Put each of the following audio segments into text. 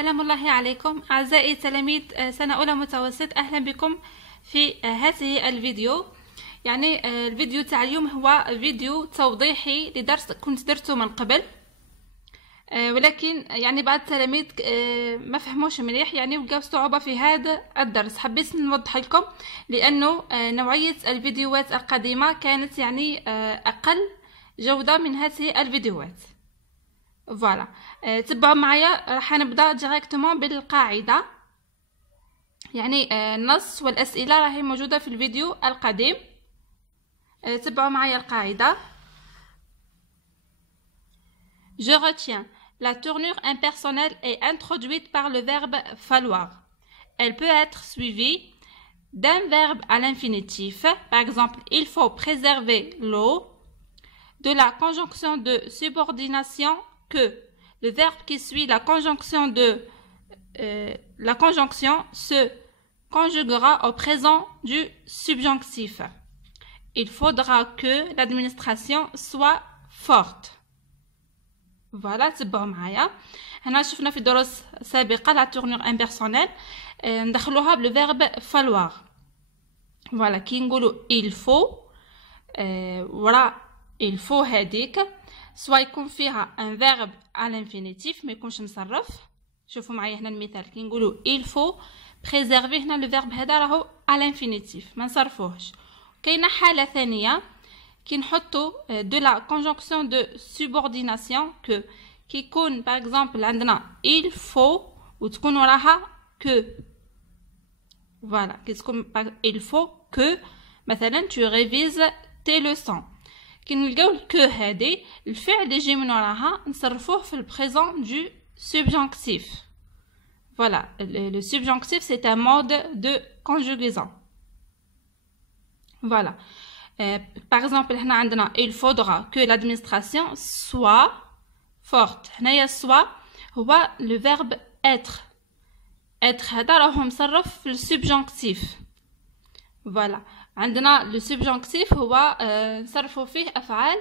سلام الله عليكم أعزائي تلاميذ سنة أولى متوسط. أهلا بكم في هذه الفيديو. يعني الفيديو تاع اليوم هو فيديو توضيحي لدرس كنت درته من قبل، ولكن يعني بعض التلاميذ ما فهموش مليح يعني ولقاو صعوبة في هذا الدرس. حبيت نوضح لكم لأنه نوعية الفيديوهات القديمة كانت يعني أقل جودة من هذه الفيديوهات. فوالا تبعوا معايا، راح نبدا ديريكتومون بالقاعده. يعني النص والاسئله راهي موجوده في الفيديو القديم. تبعوا معايا القاعده. Je retiens. La tournure impersonnelle est introduite par le verbe falloir. Elle peut être suivie d'un verbe à l'infinitif. Par exemple, il faut préserver l'eau. De la conjonction de subordination que le verbe qui suit la conjonction se conjuguera au présent du subjonctif. Il faudra que l'administration soit forte. Voilà, تبعوا معايا. هنا شفنا في دروس سابقة la tournure impersonnelle ندخلوها بالverbe falloir. Voilà, كي نقولوا il faut ورا il faut هذيك سوا يكون فيها ان فيرب على الانفينيتيف ما يكونش مصرف. شوفوا معايا هنا المثال كي نقولوا il faut préserver، هنا لو فيرب هذا راهو على الانفينيتيف ما نصرفوهش. كاينه حاله ثانيه كي نحطوا دو لا كونجونكسيون دو سوبورديناسيون كو كي يكون باغ اكزومبل عندنا il faut وتكون وراها que. فوالا كي تكون il faut que مثلا tu révises tes leçons. كي نلقاو الكو هادي الفعل اللي يجي من وراها نصرفوه في البريزون دو subjonctif. Voilà, le subjonctif c'est un mode de conjugaison. Voilà. Par exemple هنا عندنا il faudra que l'administration soit forte. هنايا soit هو le verbe être. être هذا راهو مصرف في السubjonctif. Voilà. عندنا لو سبجونكتيف هو نصرفوا فيه افعال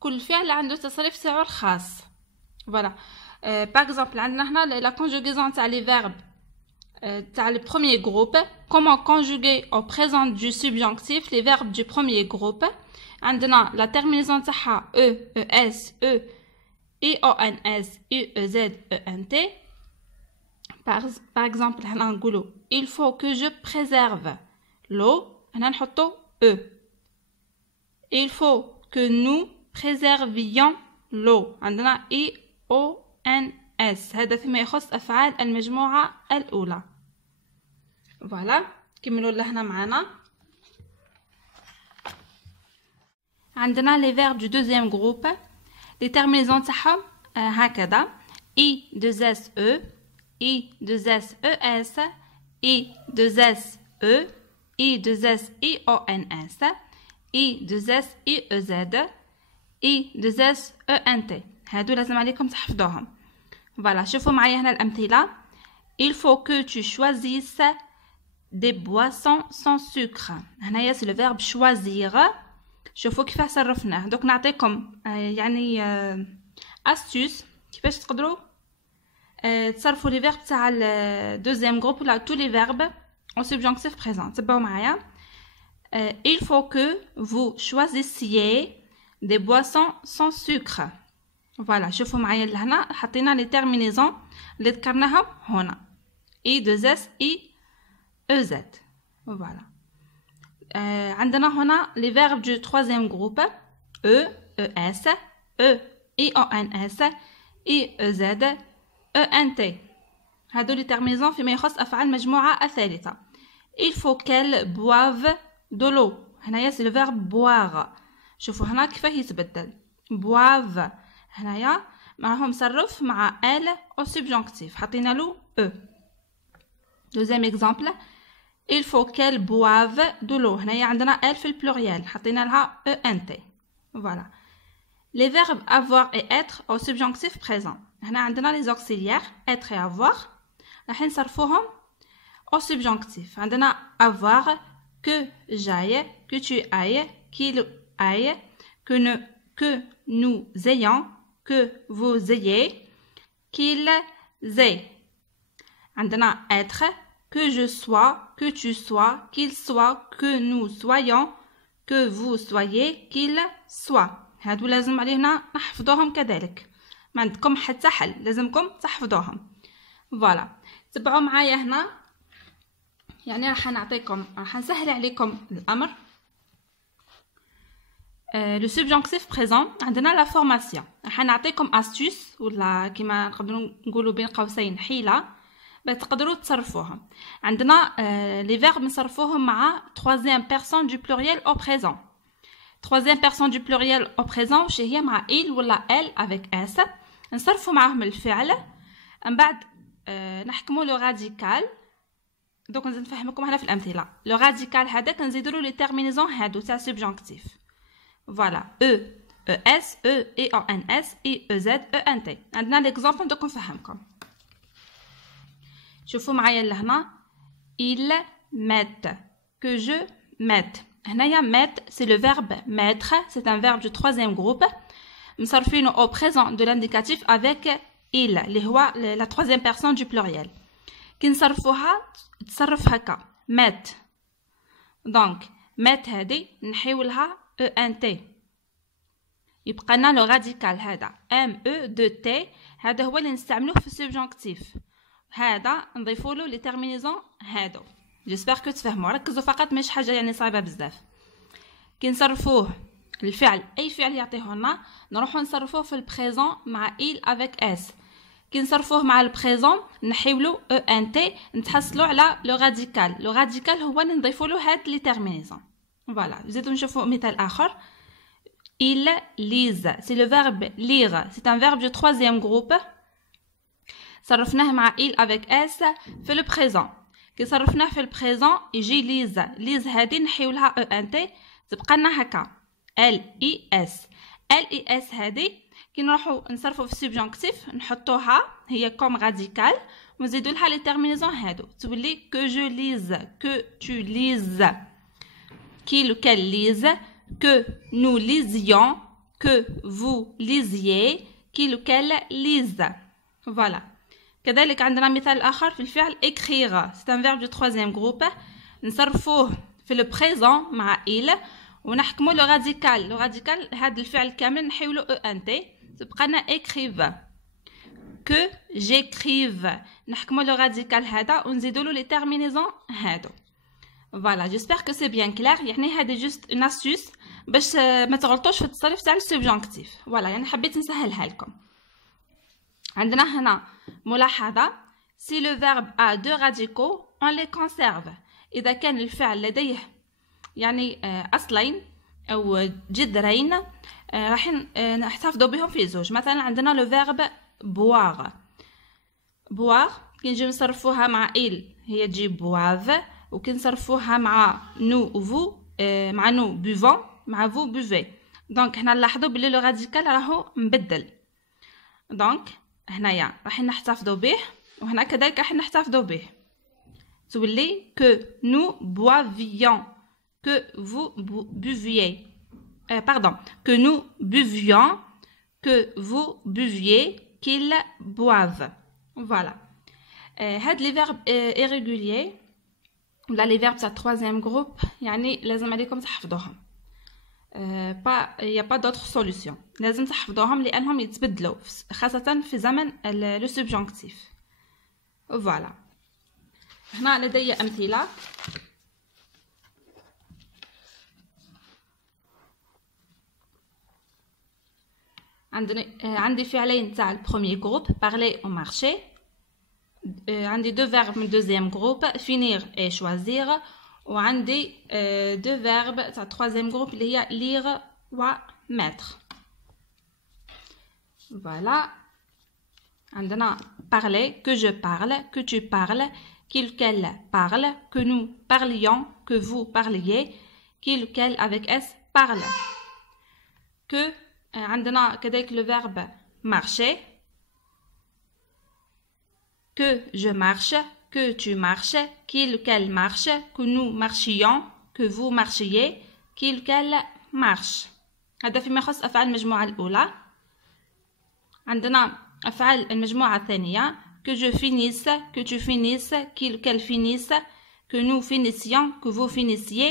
كل فعل عنده تصريف تاعو الخاص. فوالا باغ اكزومبل عندنا هنا لا كونجوغيزون تاع لي فيرب تاع لو بروميير جروب. كومون كونجوغي او بريزون دو سبجونكتيف لي فيرب دو بروميير جروب. عندنا لا تيرمينيزون تاعها او اس او اي او ان اس اي او زد او ان تي. باغ اكزومبل هنا نقولوا il faut que je préserve l'eau. هنا نحطو E. Il faut que nous préservions l'eau. عندنا E O N S. هذا فيما يخص أفعال المجموعة الأولى. فوالا كملوا لهنا معنا. عندنا les verbes du deuxième groupe. les terminaisons تاعهم هكذا I 2 S E I 2 S E S I 2 S E I 2 S I O N S I 2 S I E Z I 2 S E N T. هادو لازم عليكم تحفظوهم. فوالا شوفوا معايا هنا الأمثلة. Il faut que tu choisisses des boissons sans sucre. هنايا سي لو فيرب choisir. شوفوا كيفاه صرفناه. دوك نعطيكم يعني astuce كيفاش تقدروا تصرفوا لي فيرب تاع الدوزيام جروب ولا tous les verbes au subjonctif présent. تبعوا معايا. Il faut que vous choisissiez des boissons sans sucre. فوالا شوفوا معايا لهنا حطينا لي تيرمينيزون اللي ذكرناهم هنا I 2 S I E Z. فوالا عندنا هنا لي فيرب دو troisième groupe E E S E I O N S I E Z E N T. هادو لي تيرمينيزون فيما يخص أفعال المجموعة الثالثة. Il faut qu'elle boive de l'eau. هنايا سي لو فيرب boire. شوفوا هنا كيفاه يتبدل boive. هنايا راهو مصرف مع ال au subjonctif حطينا له e. Deuxième exemple. Il faut qu'elle boive de l'eau. هنايا عندنا ال في البلوريال حطينا لها ent. Voilà. Les verbes avoir et être au subjonctif présent. هنا عندنا les auxiliaires être et avoir راح نصرفوهم au subjonctif. عندنا avoir que j'aille, que tu ailles, qu'il aille, que nous ayons, que vous ayez, qu'ils aient. عندنا être, que je sois, que tu sois, qu'il soit, que nous soyons, que vous soyez, qu'il soit. هادو لازم علينا نحفظوهم كذلك. ما عندكم حتى حل، لازمكم تحفظوهم. فوالا، تبعوا معايا هنا. يعني راح نسهل عليكم الامر. لو سبجونكتيف بريزون عندنا لا فورماسيون. راح نعطيكم استوس ولا كيما نقدروا نقولوا بين قوسين حيله باش تقدروا تصرفوها. عندنا لي فيرب نصرفوهم مع troisième personne du pluriel au présent. troisième personne du pluriel au présent واش هي مع il ولا elle avec s. نصرفوا معاهم الفعل، من بعد نحكموا لو راديكال. دونك نزيد نفهمكم هنا في الامثله. لو راديكال هذاك نزيدوا له لي تيرمينيزون هادو تاع سبجونكتيف. فوالا e es e e o n s i e z e n t. عندنا ليكزامبل دوك نفهمكم. شوفوا معايا لهنا il met que je mette. هنايا met c'est le verbe mettre, c'est un verbe du troisième groupe مصرفينه au présent de l'indicatif avec il اللي هو la troisième personne du pluriel. كي نصرفوها تصرف هكا met. دونك met هذه نحيولها ENT. يبقى لنا لو راديكال هذا ME2T. هذا هو اللي نستعملوه في السبجونكتيف. هذا نضيفوا له لي تيرمينيزون هادو. جيسبر كو تفهموا، ركزوا فقط، مش حاجه يعني صعيبه بزاف. كي نصرفوه الفعل، اي فعل يعطيه لنا نروحوا نصرفوه في البريزون مع il avec s. كي نصرفوه مع البريزون نحيولو ENT نتحصلوا على لو راديكال. لو راديكال هو اللي نضيفوا له هاد لي تيرمينيزون. فوالا، نزيدو نشوفوا مثال اخر. il lise, c'est le verbe lire, c'est un verbe du troisième groupe. صرفناه مع il avec s في le présent. كي صرفناه في البريزون يجي ليز. ليز هذه نحيولها ENT تبقى لنا هكا LIS. LIS هذه كي نروحوا نصرفوا في السبجونكتيف نحطوها هي كوم راديكال ونزيدوا لها لي تيرمينيزون هادو تولي que je lise, que tu lises, qu'il ou qu'elle lise, que nous lisions, que vous lisiez, qu'il ou qu'elle lise. Voilà. كذلك عندنا مثال آخر في الفعل écrire. C'est un verbe du troisième groupe. نصرفوه في le présent مع il ونحكموا لو راديكال. لو راديكال هذا الفعل كامل نحيولو ENT تبقى لنا écrive. que j'écrive نحكموا لو راديكال هذا ونزيدوا له لي تيرمينيزون هادو. فوالا، جيسبر كو سي بيان كلير. يعني هذه جوست اون استوس باش ما تغلطوش في التصريف تاع السبجونكتيف. فوالا، يعني حبيت نسهلها لكم. عندنا هنا ملاحظة. si le verbe a deux radicaux on les conserve. إذا كان الفعل لديه يعني أصلين أو جذرين راح نحتفظوا بهم في زوج. مثلا عندنا لو verbe boire. boire كي نجي نصرفوها مع il هي تجي boive، وكي نصرفوها مع nous vous مع nous buvons مع vous buvez. دونك هنا نلاحظوا بلي لو راديكال راهو مبدل. دونك هنايا راح نحتفظوا به وهنا كذلك راح نحتفظوا به تولي que nous boivions, que vous buviez, pardon, que nous buvions, que vous buviez, qu'ils boivent. Voilà. هاد les verbes irréguliers ولا les verbes تاع troisième groupe يعني لازم عليكم تحفظوهم. y a pas d'autre solution. لازم تحفظوهم لأنهم يتبدلوا خاصة في زمن le subjonctif. Voilà. هنا لدي أمثلة. عندي فعلين تاع البروميير جروب parler ou marcher. عندي deux verbes من deuxième groupe finir et choisir. وعندي deux verbes تاع troisième groupe اللي هي lire و mettre. Voilà. عندنا parler, que je parle, que tu parles, qu'il ou qu'elle parle, que nous parlions, que vous parliez, qu'il ou qu'elle avec s parle. Que عندنا كذلك le verbe marcher. Que je marche, que tu marches, qu'il ou qu'elle marche, que nous marchions, que vous marchiez, qu'il ou qu'elle marche. هذا فيما يخص أفعال المجموعة الأولى. عندنا أفعال المجموعة الثانية que je finisse, que tu finisses, qu'elle finisse, que nous finissions, que vous finissiez,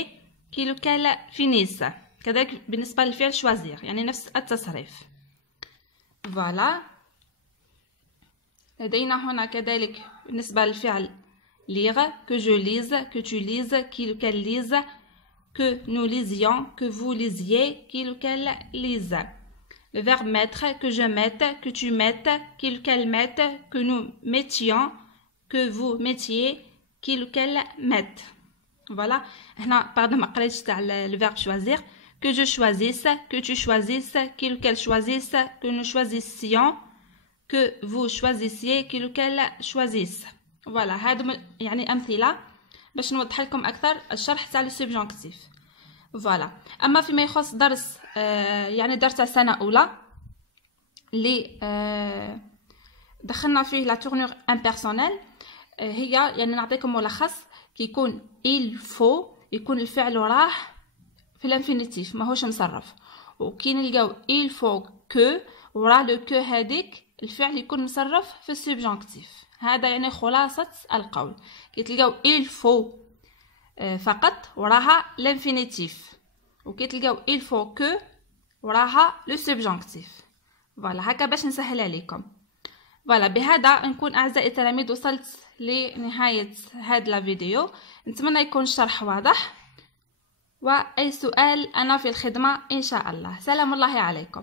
qu'elle finisse. كذلك بالنسبة للفعل choisir يعني نفس التصريف. voilà. لدينا هنا كذلك بالنسبة للفعل lire, que je lise, que tu lises, qu'elle lise, que nous lisions, que vous lisiez, qu'elle lise. Le verbe mettre, que je mette, que tu mettes, qu'elle mette, que nous mettions, que vous mettiez, qu'elle mette. Voilà. هنا pardon ما قريتش تاع le verbe choisir. Que je choisisse, que tu choisisses, qu'elle choisisse, que nous choisissions, que vous choisissiez, qu'elle choisisse. فوالا هادو يعني امثله باش نوضح لكم اكثر الشرح تاع السبجونكتيف. فوالا. اما فيما يخص درس يعني درس سنه اولى اللي دخلنا فيه لا تورنور امبيرسونيل، هي يعني نعطيكم ملخص كيكون il faut يكون الفعل راه في الانفينيتيف ماهوش مصرف، وكي نلقاو il faut que وراه لو كو هذيك الفعل يكون مصرف في السبجونكتيف. هذا يعني خلاصة القول. كي تلقاو il faut فقط وراها l'infinitif، وكي تلقاو il faut que وراها le subjonctif. فوالا هكا باش نسهل عليكم. فوالا بهذا نكون أعزائي التلاميذ وصلت لنهاية هذا الفيديو. نتمنى يكون الشرح واضح، وأي سؤال أنا في الخدمة إن شاء الله. سلام الله عليكم.